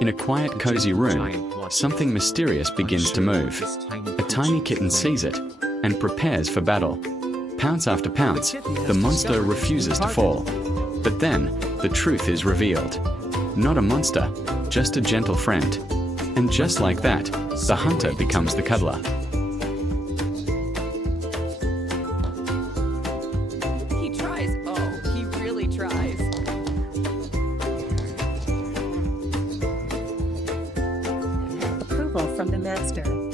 In a quiet, cozy room, something mysterious begins to move. A tiny kitten sees it and prepares for battle. Pounce after pounce, the monster refuses to fall. But then, the truth is revealed. Not a monster, just a gentle friend. And just like that, the hunter becomes the cuddler. He tries. Oh, he really tries. Approval from the master.